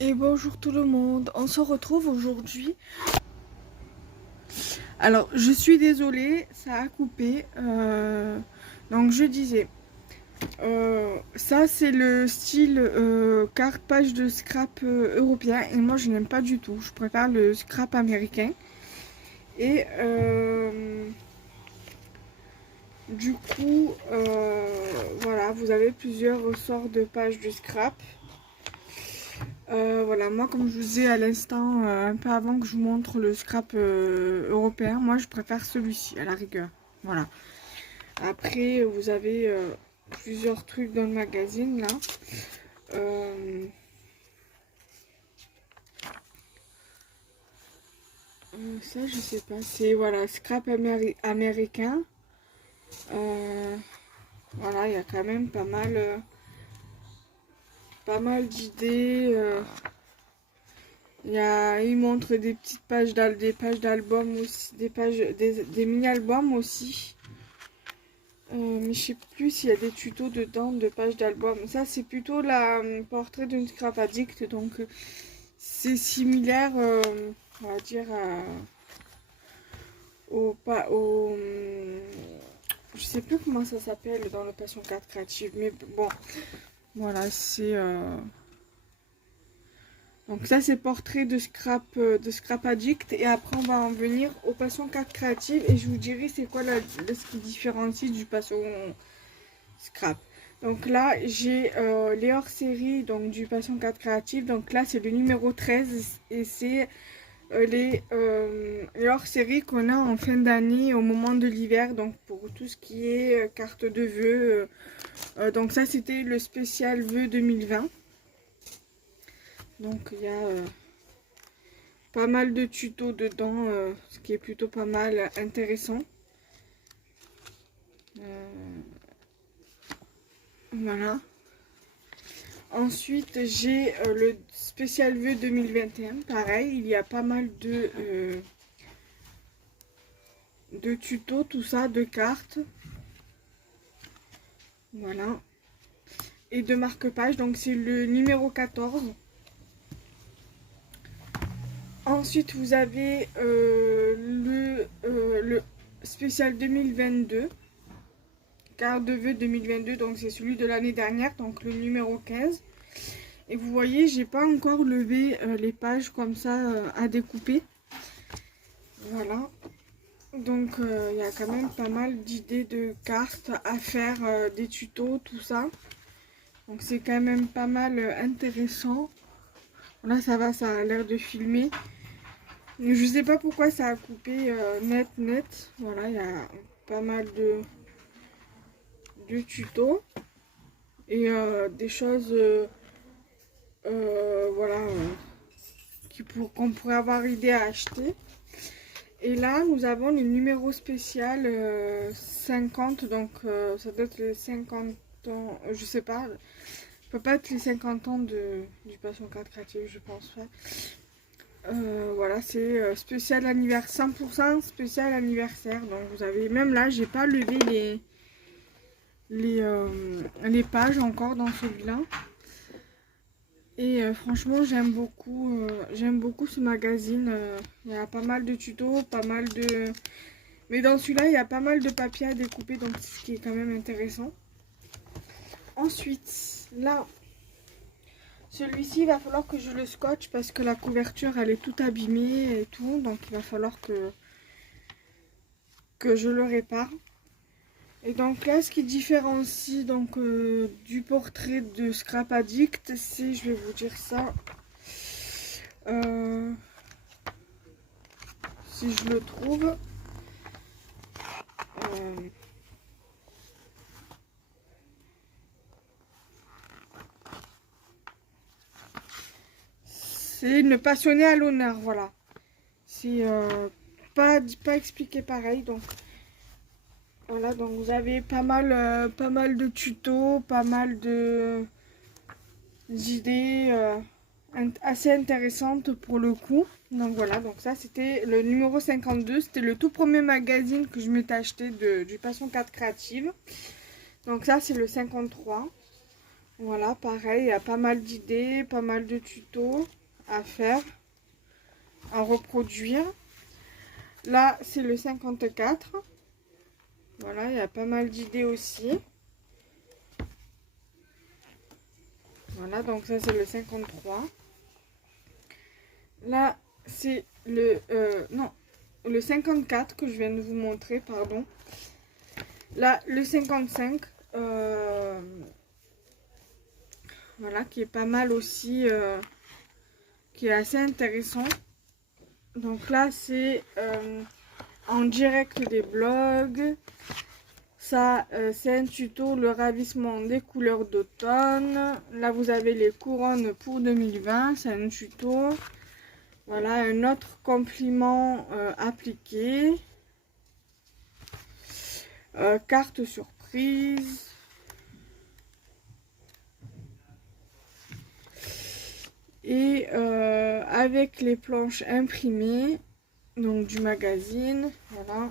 Et bonjour tout le monde, on se retrouve aujourd'hui. Alors je suis désolée, ça a coupé. Donc je disais, ça c'est le style carte page de scrap européen et moi je n'aime pas du tout. Je préfère le scrap américain. Et du coup, voilà, vous avez plusieurs ressorts de pages de scrap. Voilà, moi comme je vous ai à l'instant, un peu avant que je vous montre le scrap européen, moi je préfère celui-ci à la rigueur. Voilà. Après, vous avez plusieurs trucs dans le magazine là. Euh, Ça je sais pas, c'est voilà, scrap américain. Voilà, il y a quand même pas mal d'idées. Il montre des petites pages des pages d'albums aussi, des mini-albums aussi. Mais je sais plus s'il y a des tutos dedans de pages d'albums. Ça, c'est plutôt la portrait d'une scrap addict. Donc, c'est similaire, on va dire, je sais plus comment ça s'appelle dans le Passion carte créative. Mais bon, voilà, c'est... Donc ça, c'est portrait de scrap addict. Et après, on va en venir au Passion carte créative. Et je vous dirai c'est quoi ce qui différencie du Passion scrap. Donc là, j'ai les hors-série du Passion carte créative. Donc là, c'est le numéro 13 et c'est les hors-série qu'on a en fin d'année au moment de l'hiver. Donc pour tout ce qui est carte de vœux. Donc ça, c'était le spécial vœux 2020. Donc il y a pas mal de tutos dedans, ce qui est plutôt pas mal intéressant. Voilà. Ensuite, j'ai le spécial vœux 2021. Pareil, il y a pas mal de tutos, tout ça, de cartes. Voilà. Et de marque-page. Donc, c'est le numéro 14. Ensuite, vous avez le spécial 2022. Carte de vœux 2022. Donc, c'est celui de l'année dernière. Donc, le numéro 15. Et vous voyez, j'ai pas encore levé les pages comme ça à découper. Voilà. Donc il y a quand même pas mal d'idées de cartes à faire, des tutos, tout ça. Donc c'est quand même pas mal intéressant. Là ça va, ça a l'air de filmer. Je sais pas pourquoi ça a coupé net. Voilà, il y a pas mal de tutos. Et des choses voilà, qu'on pourrait avoir idée à acheter. Et là, nous avons le numéro spécial 50, donc ça doit être les 50 ans, je sais pas, ça peut pas être les 50 ans du Passion carte créative, je pense pas. Voilà, c'est spécial anniversaire, 100% spécial anniversaire, donc vous avez, même là, j'ai pas levé les pages encore dans celui-là. Et franchement, j'aime beaucoup ce magazine. Il y a pas mal de tutos, pas mal de... Mais dans celui-là, il y a pas mal de papier à découper, donc ce qui est quand même intéressant. Ensuite, là, celui-ci, il va falloir que je le scotche parce que la couverture, elle est toute abîmée et tout. Donc, il va falloir que je le répare. Et donc là, ce qui différencie donc du portrait de Scrap Addict, c'est, je vais vous dire ça, si je le trouve. C'est une passionnée à l'honneur, voilà. C'est pas expliqué pareil, donc voilà, donc vous avez pas mal de tutos, pas mal d'idées assez intéressantes pour le coup. Donc voilà, donc ça c'était le numéro 52, c'était le tout premier magazine que je m'étais acheté du Passion 4 Créative. Donc ça c'est le 53. Voilà, pareil, il y a pas mal d'idées, pas mal de tutos à faire, à reproduire. Là, c'est le 54. Voilà, il y a pas mal d'idées aussi. Voilà, donc ça, c'est le 53. Là, c'est le... non, le 54 que je viens de vous montrer, pardon. Là, le 55, voilà, qui est pas mal aussi, qui est assez intéressant. Donc là, c'est en direct des blogs. Ça, c'est un tuto, le ravissement des couleurs d'automne. Là, vous avez les couronnes pour 2020, c'est un tuto. Voilà, un autre compliment appliqué. Carte surprise. Et avec les planches imprimées, donc du magazine, voilà.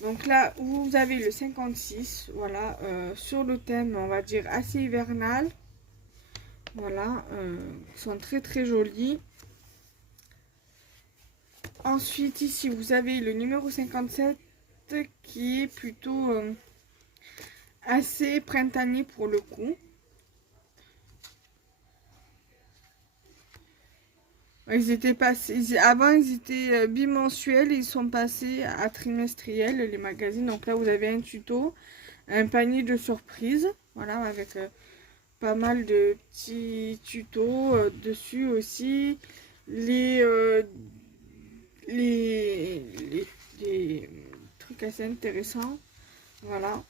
Donc là, vous avez le 56, voilà, sur le thème, on va dire, assez hivernal. Voilà, ils sont très très jolis. Ensuite, ici, vous avez le numéro 57 qui est plutôt assez printanier pour le coup. Ils étaient passés, avant ils étaient bimensuels, ils sont passés à trimestriels les magazines. Donc là vous avez un tuto, un panier de surprises, voilà, avec pas mal de petits tutos dessus aussi, les, les, les trucs assez intéressants, voilà.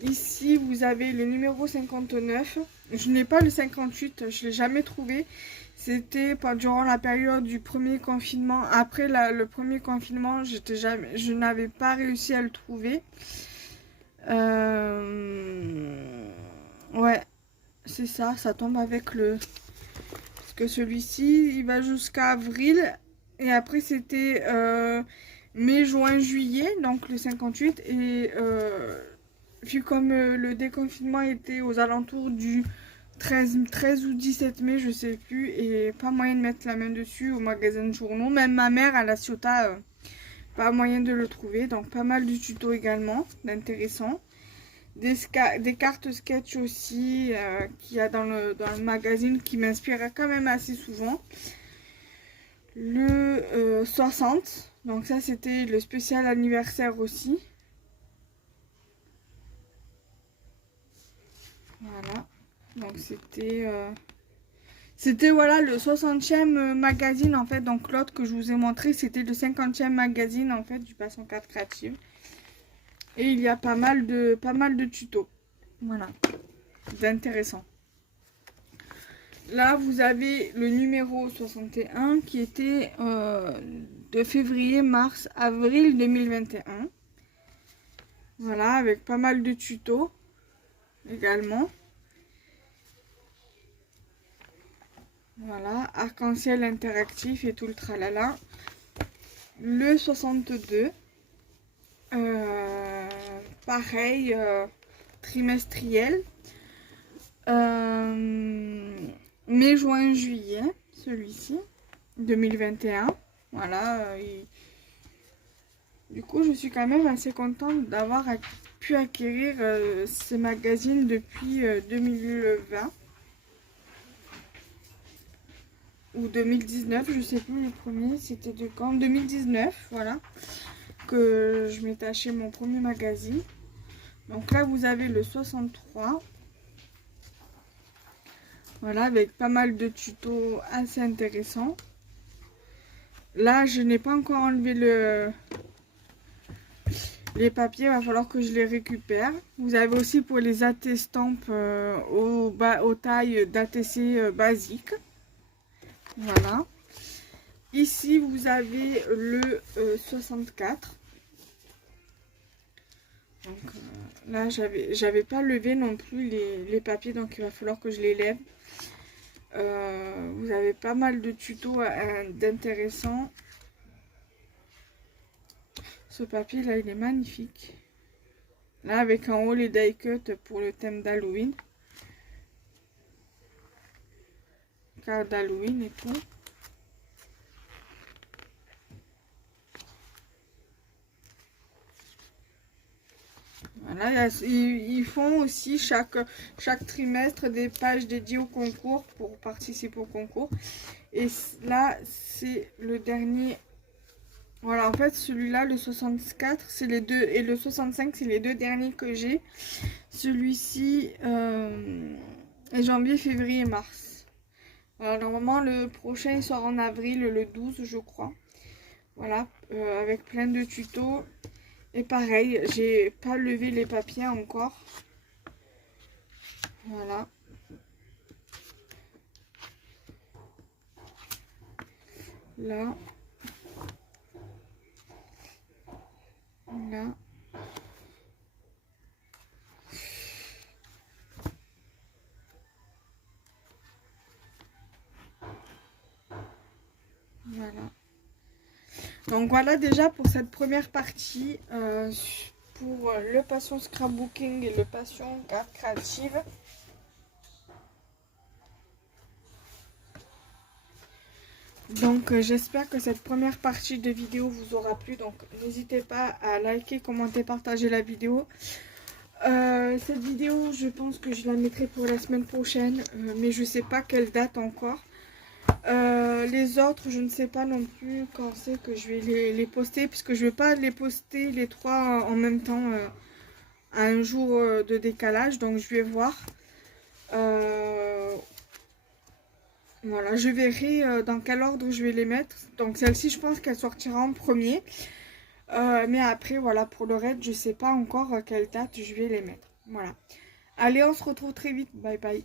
Ici vous avez le numéro 59, je n'ai pas le 58, je ne l'ai jamais trouvé. C'était durant la période du premier confinement. Après le premier confinement, je n'avais pas réussi à le trouver. Ouais, c'est ça, ça tombe avec le... Parce que celui-ci, il va jusqu'à avril. Et après, c'était mai, juin, juillet, donc le 58. Et vu comme le déconfinement était aux alentours du 13 ou 17 mai, je sais plus, et pas moyen de mettre la main dessus au magasin de journaux. Même ma mère à la Ciotat, pas moyen de le trouver. Donc pas mal de tutos également, d'intéressant. Des cartes sketch aussi qu'il y a dans le magazine qui m'inspirent quand même assez souvent. Le 60, donc ça c'était le spécial anniversaire aussi. Voilà, donc c'était voilà le 60e magazine en fait. Donc l'autre que je vous ai montré, c'était le 50e magazine en fait du Passion 4 Créative. Et il y a pas mal de tutos. Voilà, d'intéressant. Là, vous avez le numéro 61 qui était de février, mars, avril 2021. Voilà, avec pas mal de tutos également. Voilà, arc-en-ciel interactif et tout le tralala. Le 62. Pareil, trimestriel. Mai, juin, juillet, celui-ci, 2021. Voilà. Du coup, je suis quand même assez contente d'avoir pu acquérir ces magazines depuis 2020. Ou 2019, je sais plus, le premier, c'était de quand? 2019, voilà. Que je m'étais acheté mon premier magazine. Donc là, vous avez le 63. Voilà, avec pas mal de tutos assez intéressants. Là, je n'ai pas encore enlevé les papiers, il va falloir que je les récupère. Vous avez aussi pour les AT-Stampes aux tailles d'ATC basiques. Voilà. Ici, vous avez le 64. Donc là, j'avais pas levé non plus les papiers, donc il va falloir que je les lève. Vous avez pas mal de tutos d'intéressants. Ce papier là, il est magnifique. Là, avec en haut les die cuts pour le thème d'Halloween. cartes d'Halloween et tout. Voilà, ils font aussi chaque trimestre des pages dédiées au concours pour participer au concours. Et là, c'est le dernier. Voilà, en fait, celui-là, le 64, c'est les deux. Et le 65, c'est les deux derniers que j'ai. Celui-ci est janvier, février, mars. Alors, normalement, le prochain, il sort en avril, le 12, je crois. Voilà, avec plein de tutos. Et pareil, j'ai pas levé les papiers encore. Voilà. Là. Là. Voilà. Donc voilà déjà pour cette première partie pour le passion scrapbooking et le passion carte créative. Donc j'espère que cette première partie de vidéo vous aura plu. Donc n'hésitez pas à liker, commenter, partager la vidéo. Cette vidéo, je pense que je la mettrai pour la semaine prochaine, mais je sais pas quelle date encore. Les autres, je ne sais pas non plus quand c'est que je vais les poster, puisque je ne vais pas les poster les trois en même temps à un jour de décalage, donc je vais voir. Voilà, je verrai dans quel ordre je vais les mettre. Donc celle-ci, je pense qu'elle sortira en premier. Mais après, voilà, pour le reste, je ne sais pas encore quelle date je vais les mettre. Voilà. Allez, on se retrouve très vite. Bye bye.